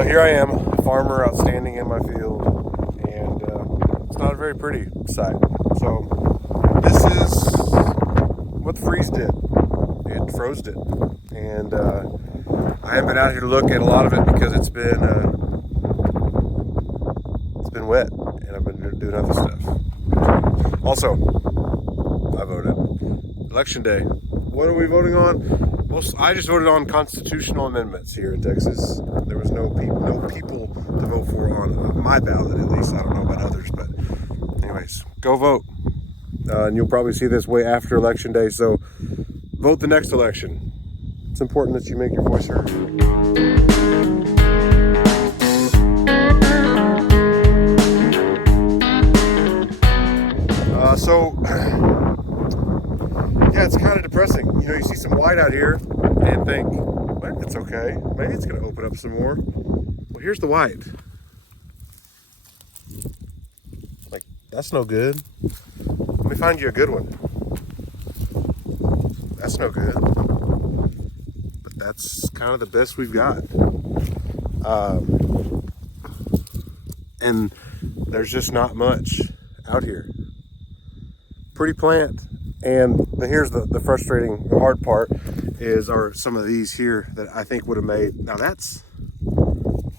Well, here I am, a farmer out standing in my field, and it's not a very pretty sight. So this is what the freeze did. It froze it, and I haven't been out here to look at a lot of it because it's been wet, and I've been doing other stuff. Also, I voted. Election day. What are we voting on? I just voted on constitutional amendments here in Texas. There was no people to vote for on my ballot, at least. I don't know about others, but anyways, go vote. And you'll probably see this way after election day, so vote the next election. It's important that you make your voice heard. Yeah, it's kind of depressing. You know, you see some white out here and think, well, it's okay. Maybe it's going to open up some more. Well, here's the white. Like, that's no good. Let me find you a good one. That's no good. But that's kind of the best we've got. And there's just not much out here. Pretty plant. And here's the frustrating, the hard part are some of these here that I think would have made. Now that's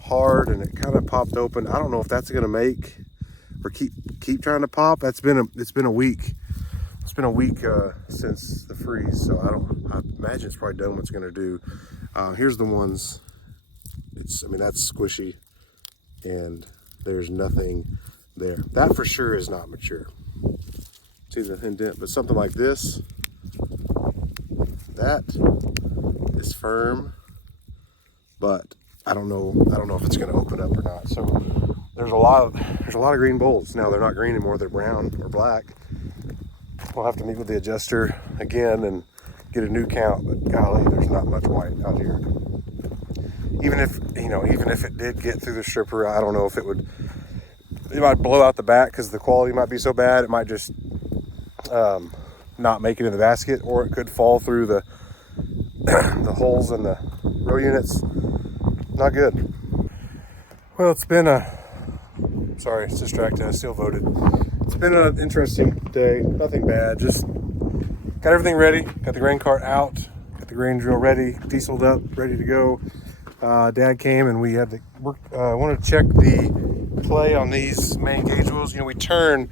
hard and it kind of popped open. I don't know if that's going to make or keep trying to pop. It's been a week. It's been a week since the freeze, so I imagine it's probably done what it's going to do. Here's the ones. That's squishy, and there's nothing there. That for sure is not mature. See the indent, but something like this, that is firm, but I don't know if it's going to open up or not. So there's a lot of green bolts. Now they're not green anymore; they're brown or black. We'll have to meet with the adjuster again and get a new count. But golly, there's not much white out here. Even if it did get through the stripper, I don't know if it would. It might blow out the back because the quality might be so bad. It might just not make it in the basket, or it could fall through the holes in the row units. Not good. Well, it's been sorry, it's distracting. I still voted. It's been an interesting day. Nothing bad. Just got everything ready. Got the grain cart out. Got the grain drill ready, dieseled up, ready to go. Dad came and we had to work. Wanted to check the play on these main gauge wheels. We turn.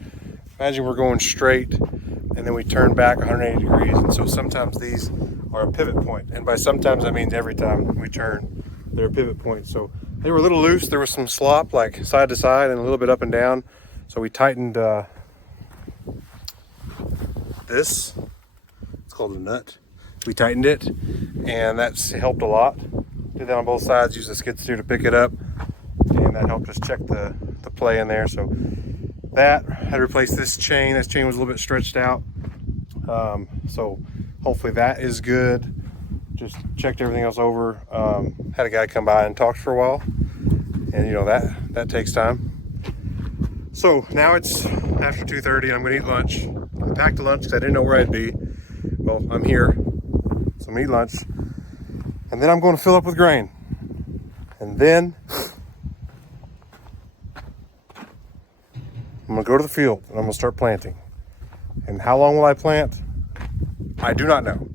Imagine we're going straight, and then we turn back 180 degrees. And so sometimes these are a pivot point. And by sometimes, I mean every time we turn, they're a pivot point. So they were a little loose. There was some slop, like side to side and a little bit up and down. So we tightened this. It's called a nut. We tightened it, and that's helped a lot. Did that on both sides, used the skid steer to pick it up, and that helped us check the play in there. So that had to replace this chain. This chain was a little bit stretched out. So hopefully that is good. Just checked everything else over. Had a guy come by and talked for a while, and that takes time. So now it's after 2:30 and I'm gonna eat lunch. I packed a lunch because I didn't know where I'd be. Well, I'm here, so I'm gonna eat lunch. And then I'm going to fill up with grain. And then I'm going to go to the field and I'm going to start planting. And how long will I plant? I do not know.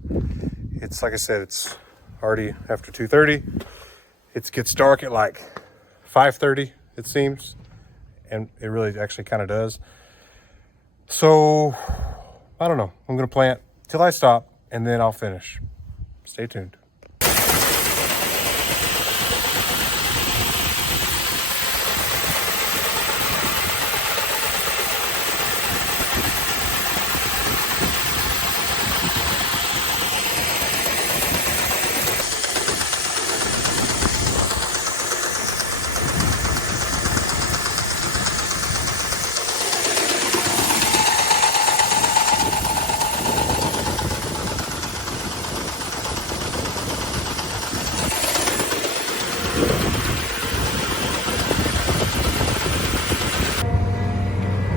It's like I said, it's already after 2:30. It gets dark at like 5:30, it seems. And it really actually kind of does. So, I don't know. I'm going to plant till I stop and then I'll finish. Stay tuned.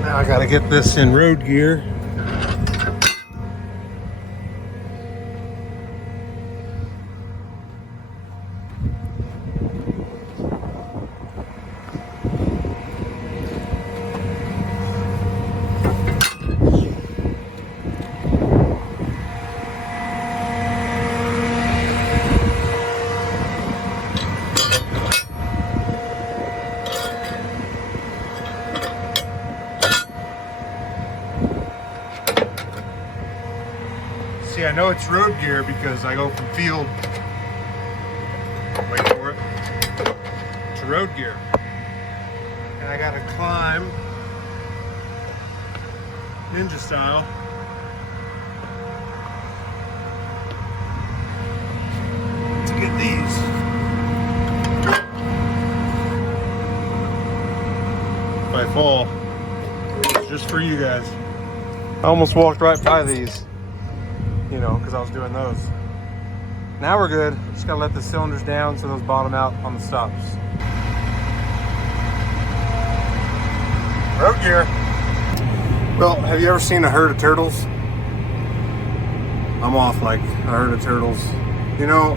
Now I gotta get this in road gear. I know it's road gear because I go from field, wait for it, to road gear. And I gotta climb ninja style to get these. If I fall, it's just for you guys. I almost walked right by these, you know, because I was doing those. Now we're good. Just gotta let the cylinders down so those bottom out on the stops. Road gear. Well, have you ever seen a herd of turtles? I'm off like a herd of turtles. You know,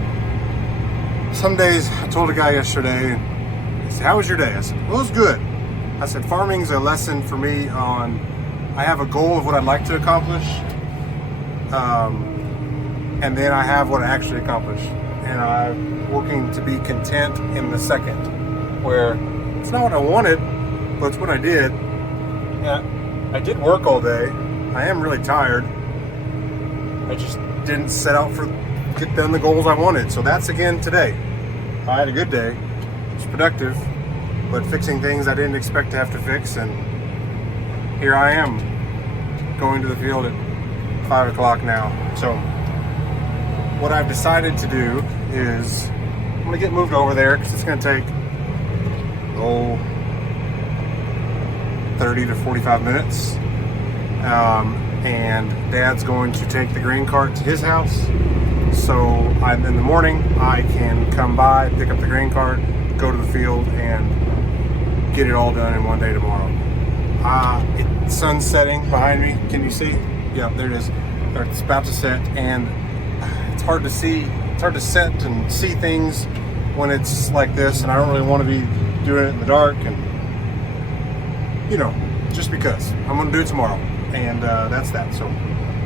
some days, I told a guy yesterday, he said, how was your day? I said, well, it was good. I said, farming's a lesson for me on, I have a goal of what I'd like to accomplish. And then I have what I actually accomplished. And I'm working to be content in the second, where it's not what I wanted, but it's what I did. Yeah, I did work all day. I am really tired. I just didn't set out for get done the goals I wanted. So that's again today. I had a good day. It was productive, but fixing things I didn't expect to have to fix. And here I am going to the field at 5 o'clock now. So what I've decided to do is I'm gonna get moved over there because it's gonna take 30 to 45 minutes. And Dad's going to take the grain cart to his house. So in the morning I can come by, pick up the grain cart, go to the field and get it all done in one day tomorrow. It's sun setting behind me. Can you see? Yeah, there it is. It's about to set, and it's hard to see. It's hard to set and see things when it's like this, and I don't really want to be doing it in the dark. And you know, just because I'm going to do it tomorrow, and that's that. So,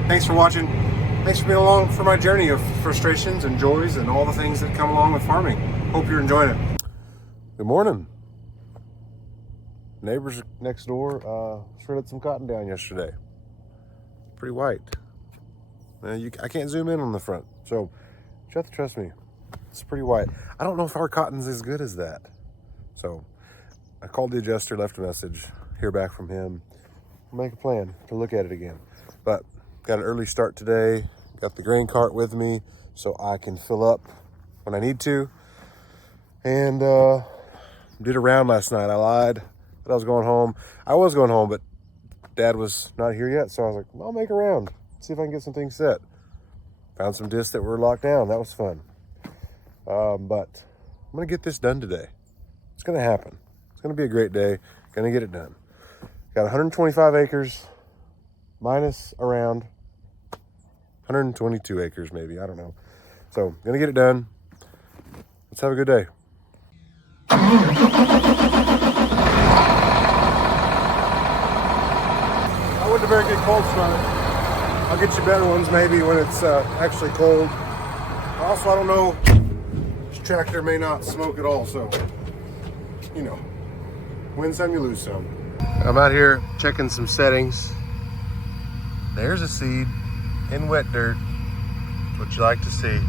thanks for watching. Thanks for being along for my journey of frustrations and joys and all the things that come along with farming. Hope you're enjoying it. Good morning. Neighbors next door shredded some cotton down yesterday. Pretty white. I can't zoom in on the front, so you have to trust me. It's pretty white. I don't know if our cotton's as good as that. So I called the adjuster, left a message, hear back from him. I'll make a plan to look at it again. But got an early start today. Got the grain cart with me so I can fill up when I need to. And did a round last night. I lied that I was going home. I was going home, but Dad was not here yet, so I was like, well, I'll make a round, see if I can get some things set. Found some discs that were locked down. That was fun. But I'm gonna get this done today. It's gonna happen. It's gonna be a great day. Gonna get it done. Got 125 acres, minus around 122 acres maybe, I don't know. So gonna get it done. Let's have a good day. I wasn't a very good cold start. I'll get you better ones maybe when it's actually cold. Also, I don't know, this tractor may not smoke at all, so, you know, win some, you lose some. I'm out here checking some settings. There's a seed in wet dirt. That's what you like to see.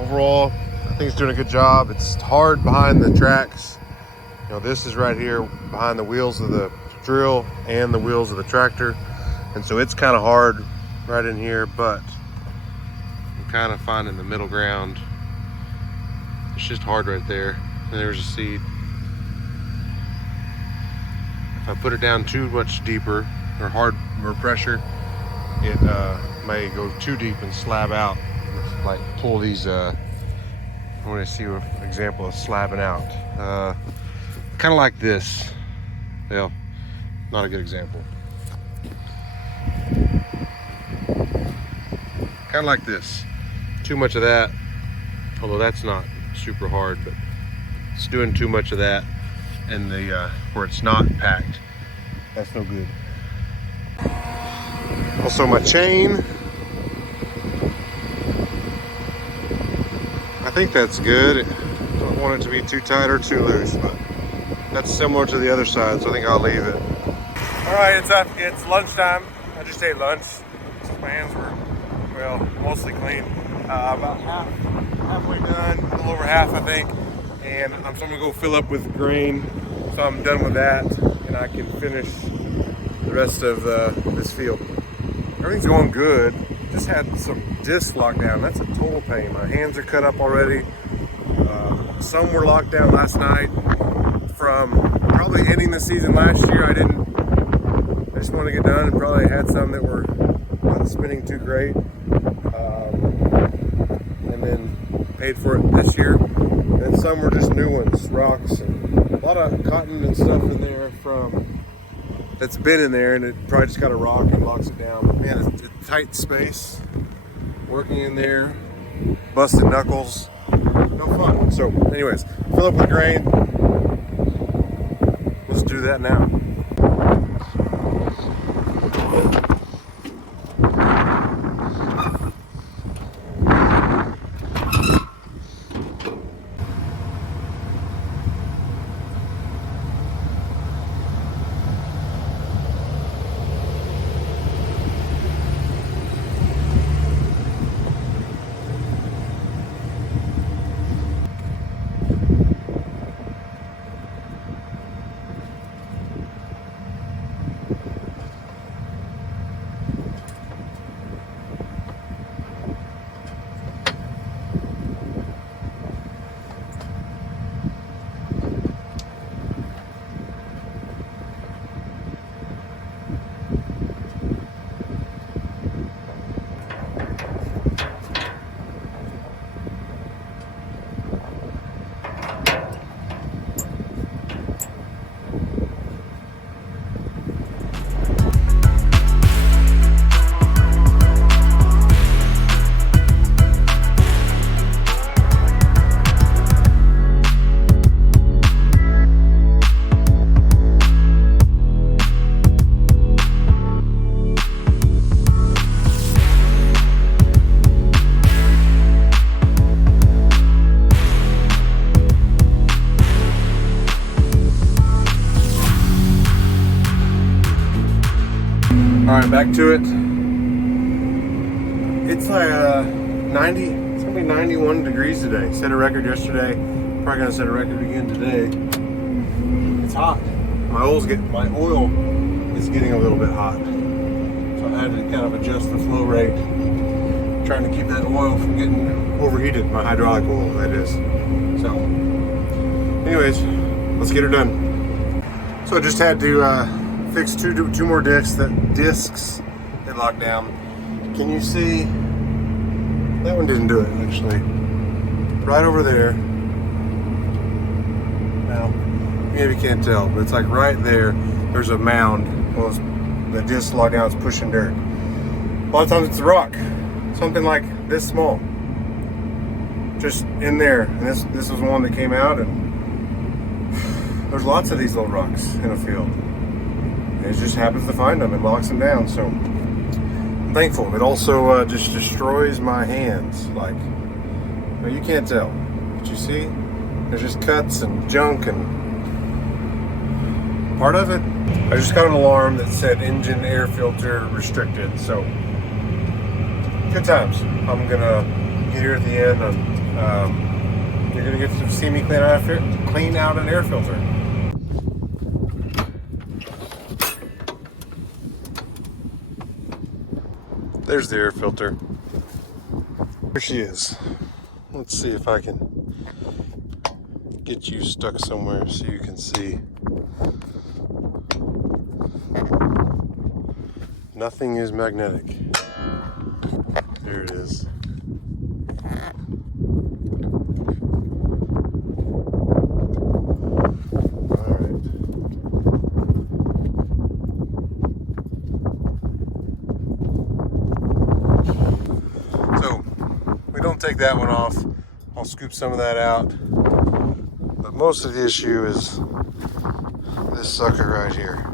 Overall, I think it's doing a good job. It's hard behind the tracks. You know, this is right here behind the wheels of the drill and the wheels of the tractor. And so it's kind of hard right in here, but I'm kind of finding the middle ground. It's just hard right there. And there's a seed. If I put it down too much deeper or hard or pressure, it may go too deep and slab out. Like pull these, I want to see an example of slabbing out. Kind of like this. Well, not a good example. Kind of like this. Too much of that, although that's not super hard, but it's doing too much of that, and the where it's not packed, that's no good. Also my chain, I think that's good. Don't want it to be too tight or too loose, but that's similar to the other side, so I think I'll leave it. All right, it's lunchtime. I just ate lunch. So My hands were, well, mostly clean. About halfway done, a little over half, I think. And I'm gonna go fill up with grain. So I'm done with that, and I can finish the rest of this field. Everything's going good. Just had some disc lockdown. That's a total pain. My hands are cut up already. Some were locked down last night from probably ending the season last year. I just wanted to get done, and probably had some that were not spinning too great. And then paid for it this year. And some were just new ones, rocks, and a lot of cotton and stuff in there that's been in there, and it probably just got a rock and locks it down. But man, it's a tight space. Working in there, busted knuckles, no fun. So anyways, fill up with grain. Let's do that now. All right, back to it. It's like 90, it's gonna be 91 degrees today. Set a record yesterday, probably gonna set a record again today. It's hot. My oil is getting a little bit hot. So I had to kind of adjust the flow rate, trying to keep that oil from getting overheated, my hydraulic oil, that is. So, anyways, let's get her done. So I just had to fix two more discs that locked down. Can you see? That one didn't do it actually. Right over there. Now, maybe you can't tell, but it's like right there. There's a mound. Well, the disc locked down. It's pushing dirt. A lot of times it's a rock, something like this small, just in there. And this was one that came out, and there's lots of these little rocks in a field. It just happens to find them and locks them down. So I'm thankful. It also just destroys my hands. Like, well, you can't tell, but you see, there's just cuts and junk and part of it. I just got an alarm that said engine air filter restricted. So good times. I'm gonna get here at the end, and you're gonna get to see me clean out an air filter. There's the air filter. There she is. Let's see if I can get you stuck somewhere so you can see. Nothing is magnetic. There it is. Take that one off. I'll scoop some of that out. But most of the issue is this sucker right here.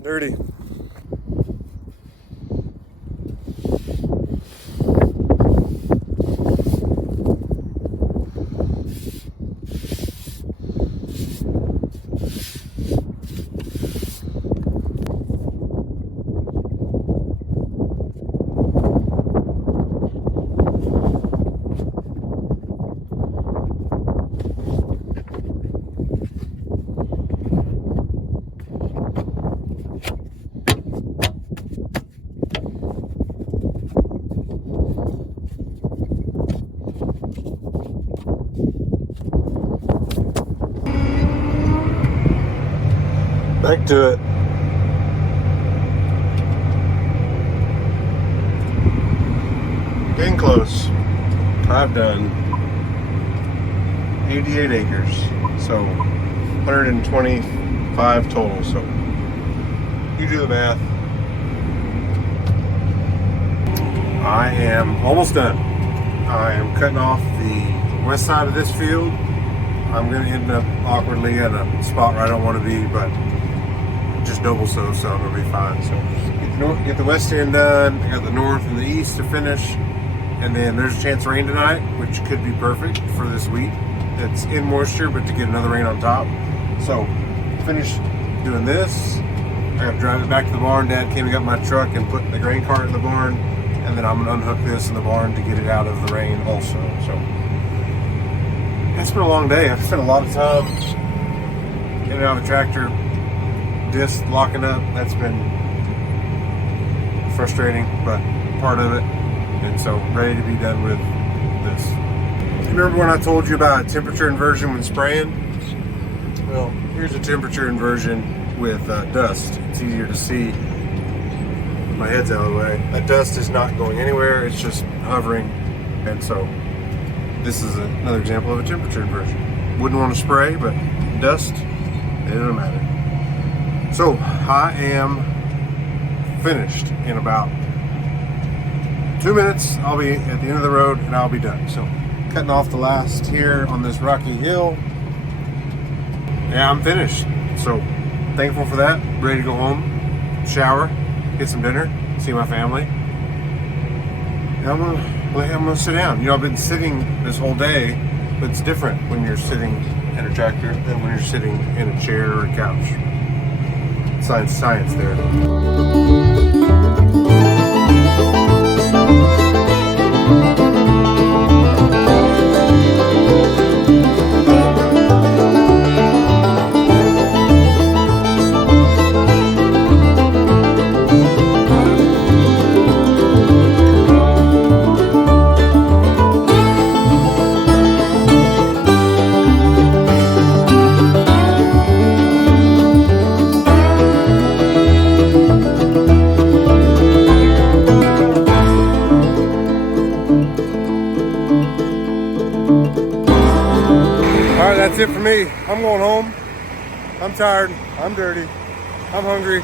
Dirty. Back to it. Getting close. I've done 88 acres, so 125 total. So you do the math. I am almost done. I am cutting off the west side of this field. I'm going to end up awkwardly at a spot where I don't want to be, but just double so I'm going to be fine. So get the west end done. I got the north and the east to finish, and then there's a chance of rain tonight, which could be perfect for this wheat. It's in moisture, but to get another rain on top. So finish doing this. I got to drive it back to the barn. Dad came and got my truck and put the grain cart in the barn, and then I'm going to unhook this in the barn to get it out of the rain also. So it's been a long day. I've spent a lot of time getting out of the tractor, disc locking up. That's been frustrating, but part of it. And so ready to be done with this. Remember when I told you about temperature inversion when spraying? Well, here's a temperature inversion with dust. It's easier to see. My head's out of the way. That dust is not going anywhere. It's just hovering. And so this is another example of a temperature inversion. Wouldn't want to spray, but dust, it doesn't matter. So I am finished in about 2 minutes. I'll be at the end of the road and I'll be done. So cutting off the last here on this rocky hill. Yeah, I'm finished. So thankful for that. Ready to go home, shower, get some dinner, see my family. And I'm gonna sit down. You know, I've been sitting this whole day, but it's different when you're sitting in a tractor than when you're sitting in a chair or a couch. Science there. That's it for me. I'm going home. I'm tired. I'm dirty. I'm hungry.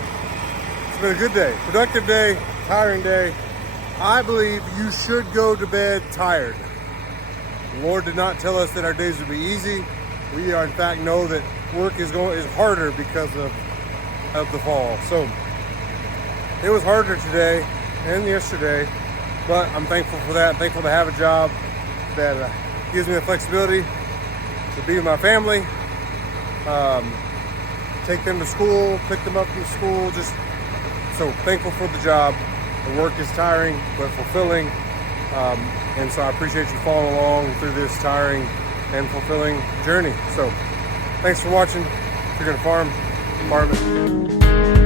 It's been a good day. Productive day. Tiring day. I believe you should go to bed tired. The Lord did not tell us that our days would be easy. We are in fact know that work is harder because of the fall. So it was harder today and yesterday, but I'm thankful for that. I'm thankful to have a job that gives me the flexibility to be with my family, take them to school, pick them up from school. Just so thankful for the job. The work is tiring but fulfilling, and so I appreciate you following along through this tiring and fulfilling journey. So thanks for watching. If you're gonna farm it.